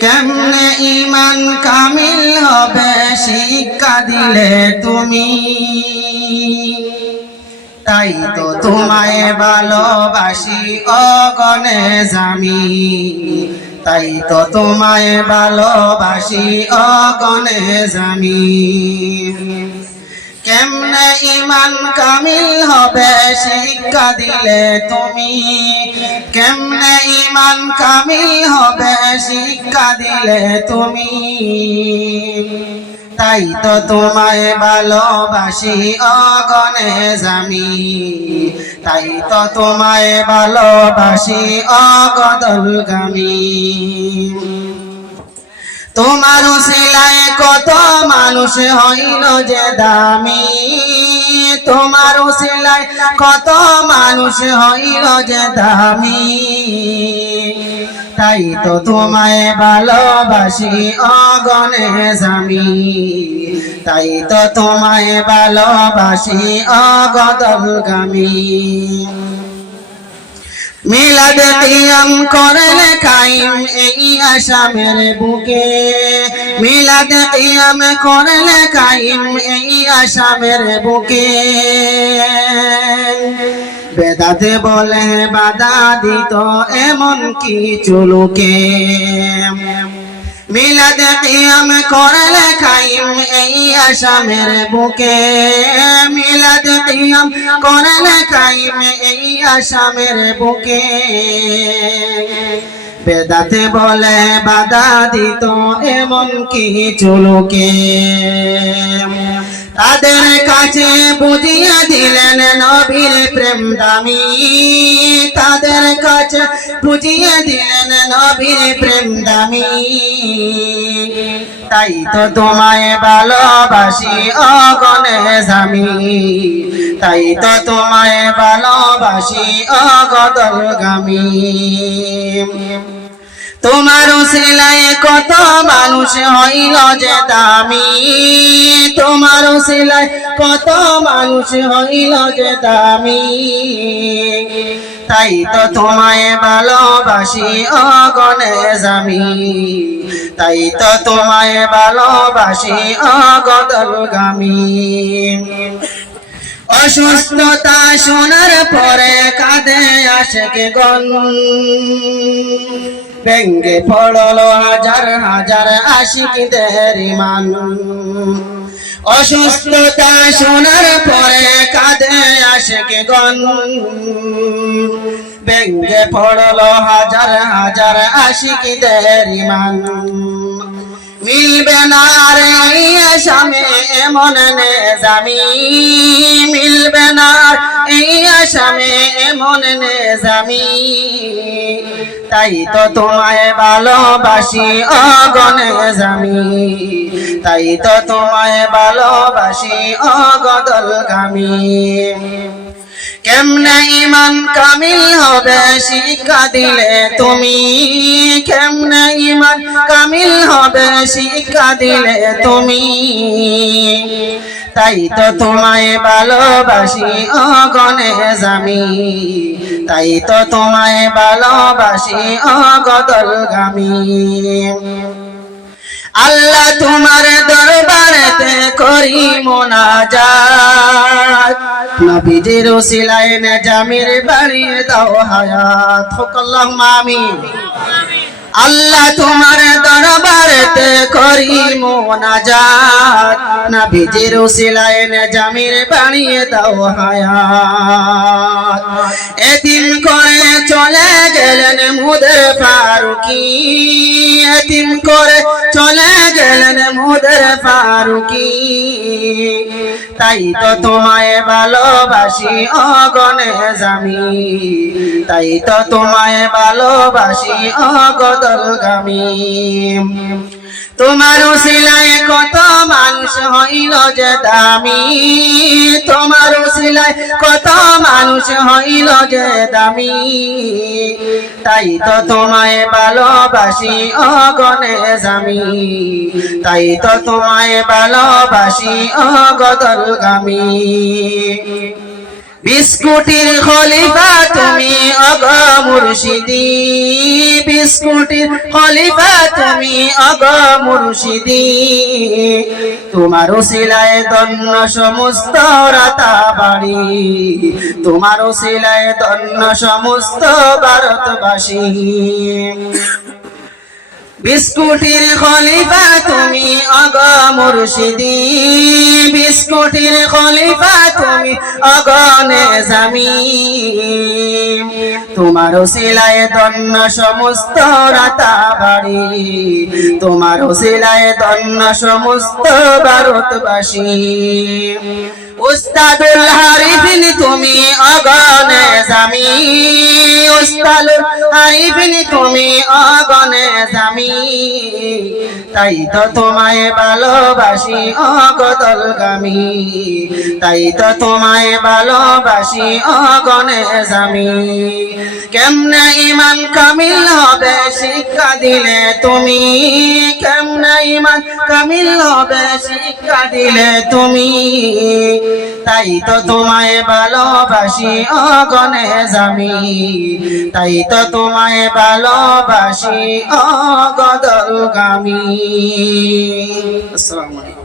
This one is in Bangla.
কেমনে ঈমান কামিল হবে শিক্ষা দিলে তুমি, তাই তো তোমায় ভালোবাসি অগণে জামি, তাই তো তোমায় ভালোবাসি অগণে জামি। কেমনে ঈমান কামিল হবে শিক্ষা দিলে তুমি, কেমনে ঈমান কামিল হবে শিক্ষা দিলে তুমি, তাই তো তোমায় ভালোবাসি অগণে জামি, তাই তো তোমায় ভালোবাসি অগদলগামী। তোমার উসিলায় কত মানুষ হইল যে দামি, তোমার উসিলায় কত মানুষ হইল যে দামি, তাই তো তোমায় ভালোবাসি অগণে জামি, তাই তো তোমায় ভালোবাসি অগদলগামী। মিলাদ কিয়াম করলে কায়েম এই আসামের বুকে, মিলাদ কিয়াম করলে কায়েম এই আসামের বুকে, বেদাতে বলে বাধা দিত এমন কিছু লোকে। মিলাদ কিয়াম করলে কায়েম এই আসামের বুকে, মিলাদ কিয়াম করলে কায়েম এই আসামের বুকে, বেদাতে বলে বাধা দিত এমন কিছু লোকে। তাদের কাছে বুঝিয়ে দিলেন নবীর প্রেম দামি, তাদের কাছে বুঝিয়ে দিলেন নবীর প্রেম দামি, তাই তো তোমায় ভালোবাসি অগণে জামি, তাই তো তোমায় ভালোবাসি অগদলগামী। তোমার উসিলায় কত মানুষ হইল যে দামি, তোমার উসিলায় কত মানুষ হইল যে দামি, তাই তো তোমায় ভালোবাসি অগণে জামি, তাই তো তোমায় ভালোবাসি অগদলগামী। অসুস্থতা শোনার পরে কাঁদে আশিকগণ, ভেঙ্গে পড়ল হাজার হাজার আশিকদের ঈমান। অসুস্থতা শোনার পরে কাঁদে আশিকগণ, ভেঙ্গে পড়ল হাজার হাজার আশিকদের ঈমান। মিলবে না রে এই আসামে এমন নেজামি, মিলবে না এই আসামে এমন নেজামি, তাই তো তোমায় ভালোবাসি অগণে জামি, তাই তো তোমায় ভালোবাসি অগদলগামী। কেমনে ঈমান কামিল হবে শিক্ষা দিলে তুমি, কেমনে ঈমান কামিল হবে শিক্ষা দিলে তুমি, তাই তো তোমায় ভালোবাসি অগণে জামি, তাই তো তোমায় ভালোবাসি অগদলগামী। আল্লাহ তোমার দরবারেতে করি মোনাজাত, নবীজির উসিলায় নেজামির বাড়িয়ে দাও হায়াত। আল্লাহুম্মা আমিন। আল্লাহ তোমার দরবারেতে করি মোনাজাত, নবীজির উসিলায় নেজামির বাড়িয়ে দাও হায়াত। এতিম করে চলে গেলেন মুদের ফারুকি, এতিম করে চলে গেলেন মুদের ফারুকি, তাই তো তোমায় ভালোবাসি অগণে জামি, তাই তো তোমায় ভালোবাসি অগদলগামী। তোমার উসিলায় কত মানুষ হইল যে দামি, তোমার উসিলায় কত মানুষ হইল যে দামি, তাই তো তোমায় ভালোবাসি অগণে জামি, তাই তো তোমায় ভালোবাসি অগদলগামী। বিস্কুটির খলিফা তুমি আগা মুর্শিদি, বিস্কুটির খলিফা তুমি আগা মুর্শিদি। তোমার ওসিলায় ধন্য সমস্ত রাতা বাড়ি, তোমার ওসিলায় ধন্য সমস্ত ভারতবাসী। বিস্কুটির খলিফা তুমি আগা মুর্শিদি, বিস্কুটির খলিফা তুমি আগা নেজামি। তোমার ওসিলায় ধন্য সমস্ত রাতা বাড়ি, তোমার ওসিলায় ধন্য সমস্ত ভারতবাসী। উস্তাদুল হারিফিন তুমি আগা নেজামি, উস্তাদুল হারিফিন তুমি আগা নেজামি। তাই তো তোমায় ভালোবাসি অগদলগামী, তাই তো তোমায় ভালোবাসি অগনেজামি। কেমনে ইমান কামিল হবে শিক্ষা দিলে তুমি, কেমনে ইমান কামিল হবে শিক্ষা দিলে তুমি। তাই তো তোমায় ভালোবাসি অগনেজামি, তাই তো তোমায় ভালোবাসি অগদলগামী। আসসালামু আলাইকুম।